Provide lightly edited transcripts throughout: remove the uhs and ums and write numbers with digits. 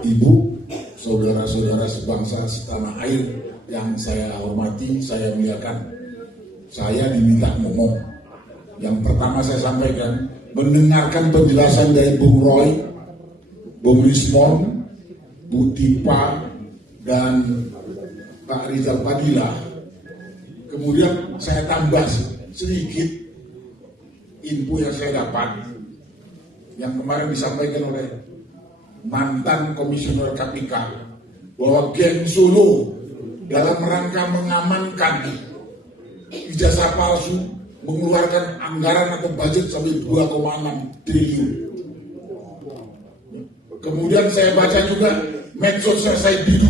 Bapak, Ibu, saudara-saudara sebangsa setanah air yang saya hormati, saya muliakan. Saya diminta ngomong. Yang pertama saya sampaikan, mendengarkan penjelasan dari Bung Roy, Bung Rismon, Bu Tipa, dan Pak Rizal Padilla. Kemudian saya tambah sedikit info yang saya dapat, yang kemarin disampaikan oleh mantan komisioner KPK, bahwa geng Solo dalam rangka mengamankan ijazah palsu mengeluarkan anggaran atau budget sampai 2,6 triliun. Kemudian saya baca juga medsos saya bidu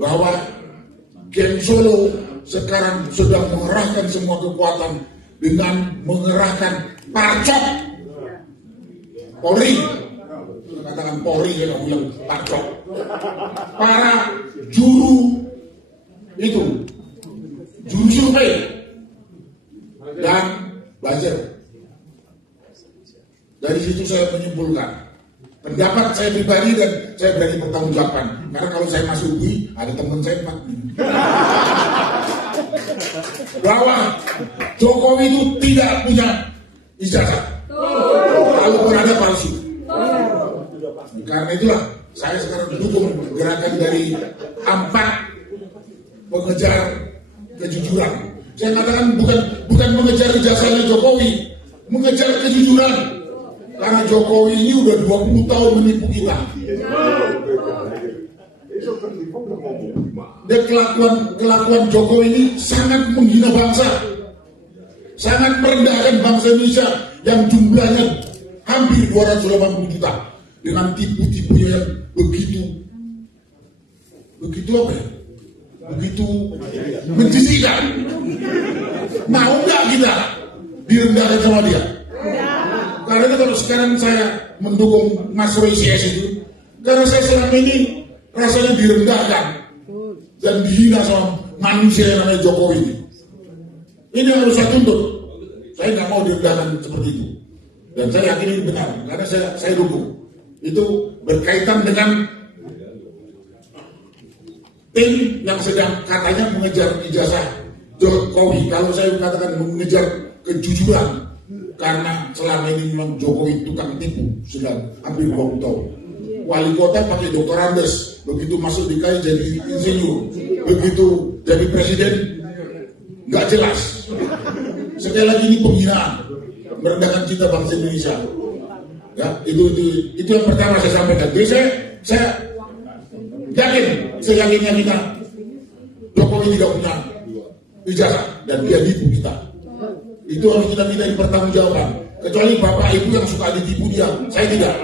bahwa geng Solo sekarang sedang mengerahkan semua kekuatan dengan mengerahkan Parcok Polri, katakan Polri, ya bilang Parcok, para juru survei dan buzzer. Dari situ saya menyimpulkan pendapat saya pribadi dan saya berani bertanggungjawabkan, karena kalau saya masuk UI ada teman saya Pak, bahwa Jokowi itu tidak punya ijazah, kalau berada palsu. Karena itulah saya sekarang dukung gerakan dari 4 pengejar kejujuran. Saya katakan bukan mengejar ijazahnya Jokowi, mengejar kejujuran. Karena Jokowi ini udah 20 tahun menipu kita. Dan kelakuan Jokowi ini sangat menghina bangsa, sangat merendahkan bangsa Indonesia yang jumlahnya hampir 280 juta dengan tipu-tipunya yang begitu apa ya? Begitu menjijikan. Mau nggak kita direndahkan sama dia? Karena itu kalau sekarang saya mendukung Mas Roy CS itu, karena saya selama ini rasanya direndahkan dan dihina sama manusia yang namanya Jokowi ini. Ini yang harus saya tuntut. Saya nggak mau direndahkan seperti itu. Dan saya yakin ini benar, karena saya dukung. Itu berkaitan dengan tim yang sedang katanya mengejar ijazah Jokowi. Kalau saya katakan mengejar kejujuran, karena selama ini memang Jokowi tukang tipu sudah hampir 20 tahun. Wali kota pakai Dr. Andes, begitu masuk DKI jadi insinyur, begitu jadi presiden nggak jelas. Sekali lagi ini penghinaan, merendahkan cita bangsa Indonesia. Ya, itu yang pertama saya sampaikan. Jadi saya yakinnya kita Jokowi tidak punya ijazah dan dia nipu kita. Itu harus kita minta dipertanggungjawabkan. Kecuali bapak ibu yang suka ditipu dia, saya tidak.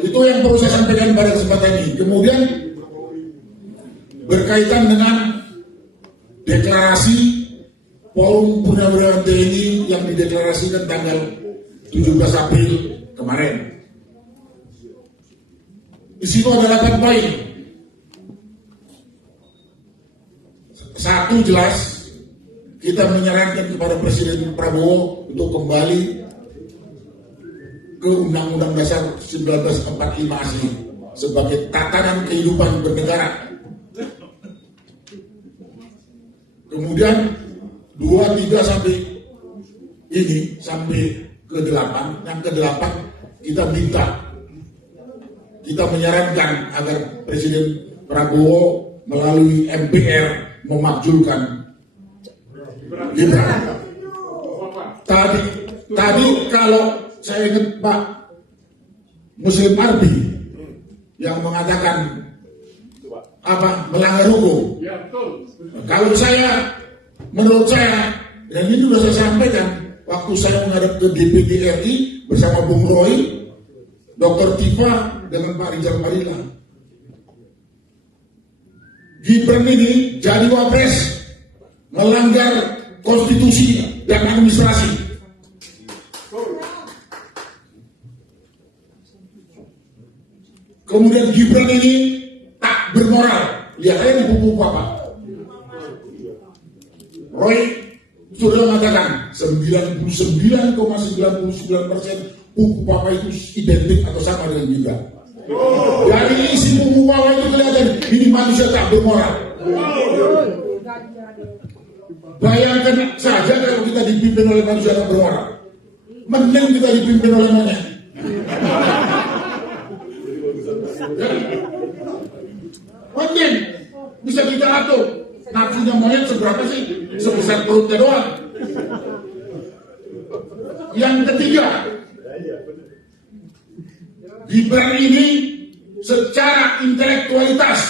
Itu yang perlu saya sampaikan pada kesempatan ini. Kemudian berkaitan dengan deklarasi Forum Purnawirawan TNI yang dideklarasikan tanggal 17 April kemarin. Di situ ada 8 poin. Satu, jelas kita menyarankan kepada Presiden Prabowo untuk kembali ke Undang-Undang Dasar 1945 asli sebagai tatanan kehidupan bernegara. Kemudian 2, 3 sampai ke 8. Yang ke-8 kita menyarankan agar Presiden Prabowo melalui MPR memakzulkan Gibran. Tadi kalau saya ingat Pak Muslim Arbi yang mengatakan melanggar hukum. Kalau menurut saya, dan ini sudah saya sampaikan waktu saya menghadap ke DPD RI bersama Bung Roy, Dr. Tifa dengan Pak Rizal Padilla. Gibran ini jadi wapres melanggar konstitusi dan administrasi. Kemudian Gibran ini tak bermoral. Lihat aja di buku apa. Roy sudah mengatakan 99,99% buku Papa itu identik atau sama dengan Gibran. Dari isi buku Papa itu kelihatan ini manusia tak bermoral. Bayangkan saja kalau kita dipimpin oleh manusia tak bermoral. Mending kita dipimpin oleh monyet. Mending bisa kita atur. Nafsunya monyet seberapa sih? Sebesar perutnya doang. Yang ketiga, Gibran ini secara intelektualitas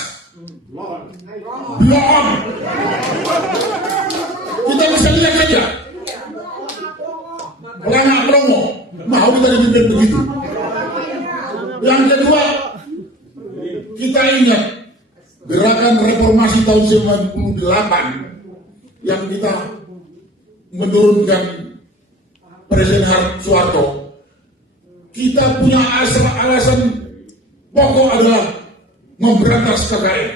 blow on. Kita bisa lihat saja. Pelangak-pelongo mau kita dipimpin begitu. Yang kedua, kita ingat gerakan reformasi tahun 98 yang kita menurunkan Presiden Soeharto. Kita punya alasan pokok adalah memberantas KKN.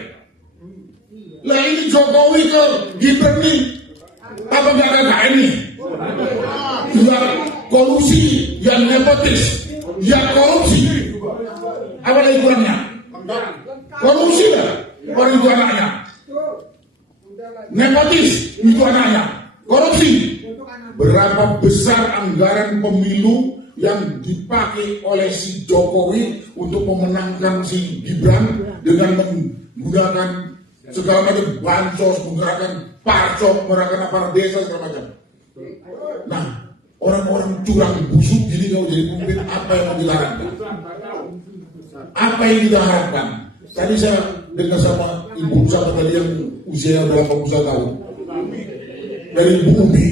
Lah ini Jokowi ke Gibran nih, apa nggak KKN nih? Juga kolusi, yang nepotis, yang korupsi. Apa lagi kurangnya? Kolusi lah, orang itu anaknya. Nepotis, itu anaknya. Korupsi. Berapa besar anggaran pemilu yang dipakai oleh si Jokowi untuk memenangkan si Gibran dengan menggunakan segala macam bansos, menggerakkan parcok, menggerakkan aparat desa segala macam. Nah, orang-orang curang busuk gini kalau jadi pemimpin, apa yang mau kita harapkan? Apa yang kita harapkan? Tadi saya dengar sama ibu sama tadi yang usia berapa tahun dari Ibu Umi.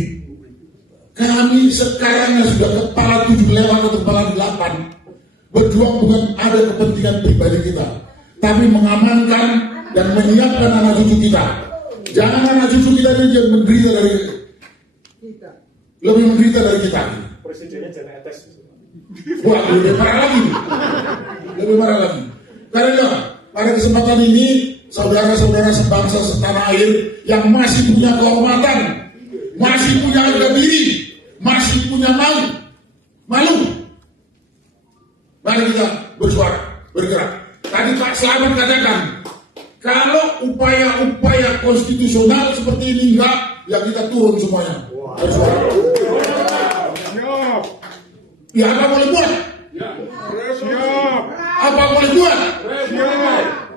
Kami sekarang yang sudah kepala 7 lewat atau kepala 8 berjuang bukan ada kepentingan pribadi kita, tapi mengamankan dan menyiapkan anak cucu kita. Jangan anak cucu kita ini menderita dari kita, lebih menderita dari kita. Presidennya jangan atas. Wah, lebih parah lagi. Lebih parah lagi. Karena pada kesempatan ini saudara-saudara sebangsa setanah air yang masih punya kehormatan, masih punya harga diri, masih punya malu. Mari kita bersuara, bergerak. Tadi Pak Slamet katakan, kalau upaya-upaya konstitusional seperti ini enggak, ya kita turun semuanya. Bersuara. Ya apa boleh buat? Apa boleh buat?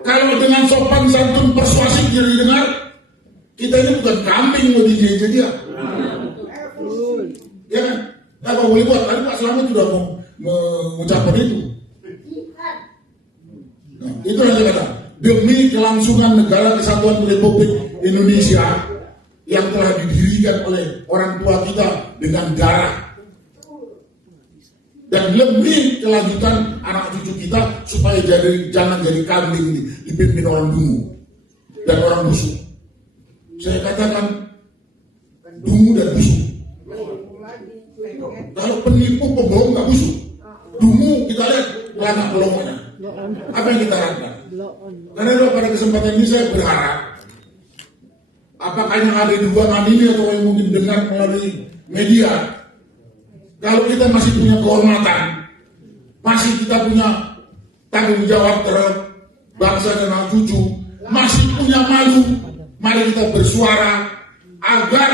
Kalau dengan sopan santun persuasif dia didengar, kita ini bukan kambing mau dijajah dia. Ya kan? Apa boleh buat? Tadi Pak Slamet sudah mengucapkan itu. Nah, itu yang saya kata. Demi kelangsungan negara kesatuan Republik Indonesia yang telah didirikan oleh orang tua kita dengan darah. Dan lebih kelanjutan anak cucu kita supaya jangan jadi kambing dipimpin orang dungu dan orang busuk. Saya katakan dungu dan busuk. Kalau penipu pembohong nggak busuk, dungu kita lihat pelangak pelongnya. Apa yang kita harapkan? Karena pada kesempatan ini saya berharap, apakah yang ada di ruangan ini atau yang mungkin dengar melalui media, kalau kita masih punya kehormatan, masih kita punya tanggung jawab terhadap bangsa dan anak cucu, masih punya malu, mari kita bersuara agar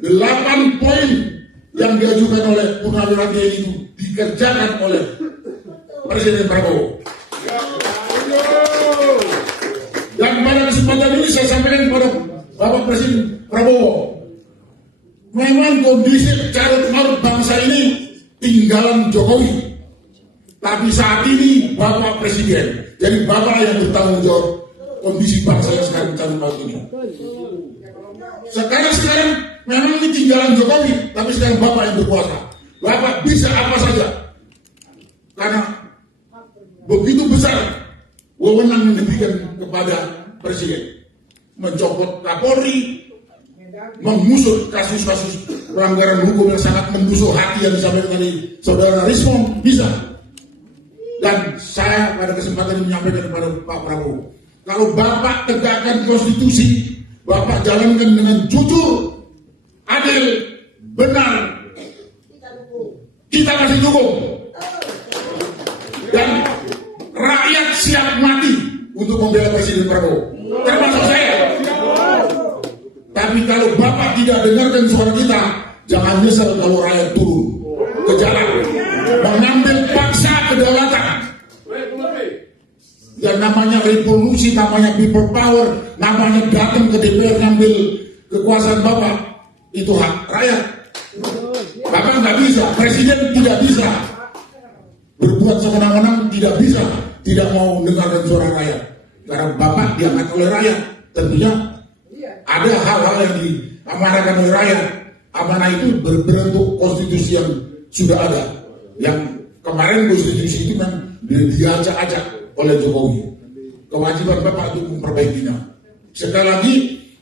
8 poin yang diajukan oleh Purnawirawan TNI itu dikerjakan oleh Presiden Prabowo. Dan pada kesempatan ini saya sampaikan kepada Bapak Presiden Prabowo, memang kondisi carut marut bangsa ini tinggalan Jokowi. Tapi saat ini Bapak Presiden, jadi Bapak yang bertanggung jawab kondisi bangsa yang sekarang carut marut ini. Sekarang memang ini tinggalan Jokowi, tapi sekarang Bapak yang berkuasa. Bapak bisa apa saja, karena begitu besar wewenang yang diberikan kepada Presiden, mencopot Kapolri, mengusut kasus-kasus pelanggaran hukum yang sangat membusuk hati yang disampaikan tadi Saudara Rismon, bisa. Dan saya pada kesempatan ini menyampaikan kepada Pak Prabowo, kalau Bapak tegakkan konstitusi, Bapak jalankan dengan jujur, adil, benar, kita masih dukung. untuk membela Presiden Prabowo, termasuk saya. Tapi kalau Bapak tidak dengarkan suara kita, jangan nyesel kalau rakyat turun ke jalan mengambil paksa kedaulatan. Yang namanya revolusi, namanya people power, namanya datang ke DPR ngambil kekuasaan Bapak, itu hak rakyat. Bapak nggak bisa, Presiden tidak bisa berbuat sewenang-wenang, tidak bisa tidak mau dengarkan suara rakyat. Karena Bapak diangkat oleh rakyat, tentunya ada hal-hal yang diamanahkan oleh rakyat. Amanah itu berbentuk konstitusi yang sudah ada. Yang kemarin konstitusi itu kan diacak-acak oleh Jokowi. Kewajiban Bapak untuk memperbaikinya. Sekali lagi,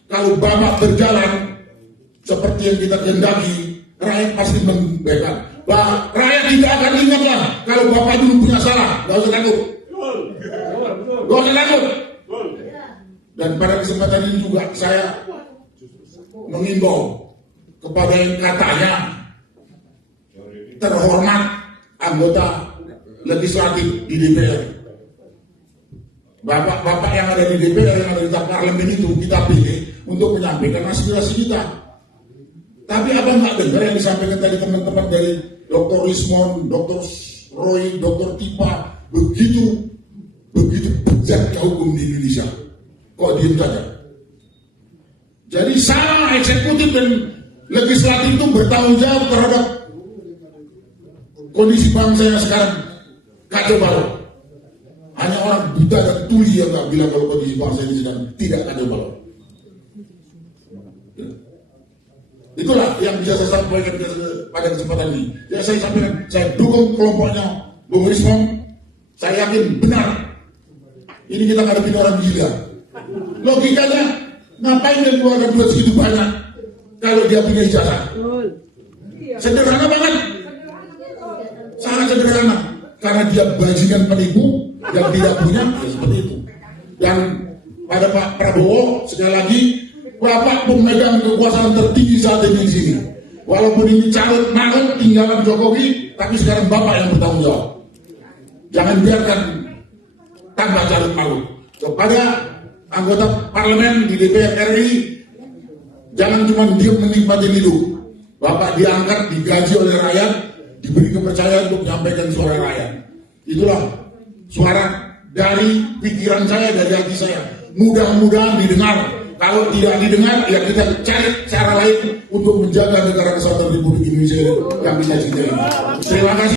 kalau Bapak berjalan seperti yang kita kehendaki, rakyat pasti memberikan. Rakyat tidak akan ingat lah kalau Bapak dulu punya salah. Gak usah takut. Gak usah takut. Dan pada kesempatan ini juga saya mengimbau kepada yang katanya terhormat anggota legislatif di DPR. Bapak-bapak yang ada di DPR, yang ada di parlemen itu kita pilih untuk menyampaikan aspirasi kita. Tapi abang nggak dengar yang disampaikan tadi teman-teman dari Dr. Rismon, Dr. Roy, Dr. Tipa, begitu bejatnya hukum di Indonesia. Kok diem saja? Jadi sama eksekutif dan legislatif itu bertanggung jawab terhadap kondisi bangsa yang sekarang kacau balau. Hanya orang buta dan tuli yang nggak bilang kalau kondisi bangsa ini sedang tidak kacau balau. Itulah yang bisa saya sampaikan pada kesempatan ini. Ya, saya sampaikan, saya dukung kelompoknya Bung Rismon. Saya yakin benar ini kita ngadepin orang gila. Logikanya, ngapain dia keluarkan duit segitu banyak kalau dia punya ijazah? Sederhana banget, sangat sederhana. Karena dia bajingan penipu yang tidak punya, ya seperti itu. Dan pada Pak Prabowo, sekali lagi, Bapak pemegang kekuasaan tertinggi saat ini di sini. Walaupun ini calon manut tinggalan Jokowi, tapi sekarang Bapak yang bertanggung jawab. Jangan biarkan tambah calon manut. Kepada anggota parlemen di DPR RI, jangan cuma diam menikmati hidup. Bapak diangkat, digaji oleh rakyat, diberi kepercayaan untuk menyampaikan suara rakyat. Itulah suara dari pikiran saya, dari hati saya. Mudah-mudahan didengar. Kalau tidak didengar, ya kita cari cara lain untuk menjaga negara kesatuan Republik Indonesia yang kita cintai. Terima kasih.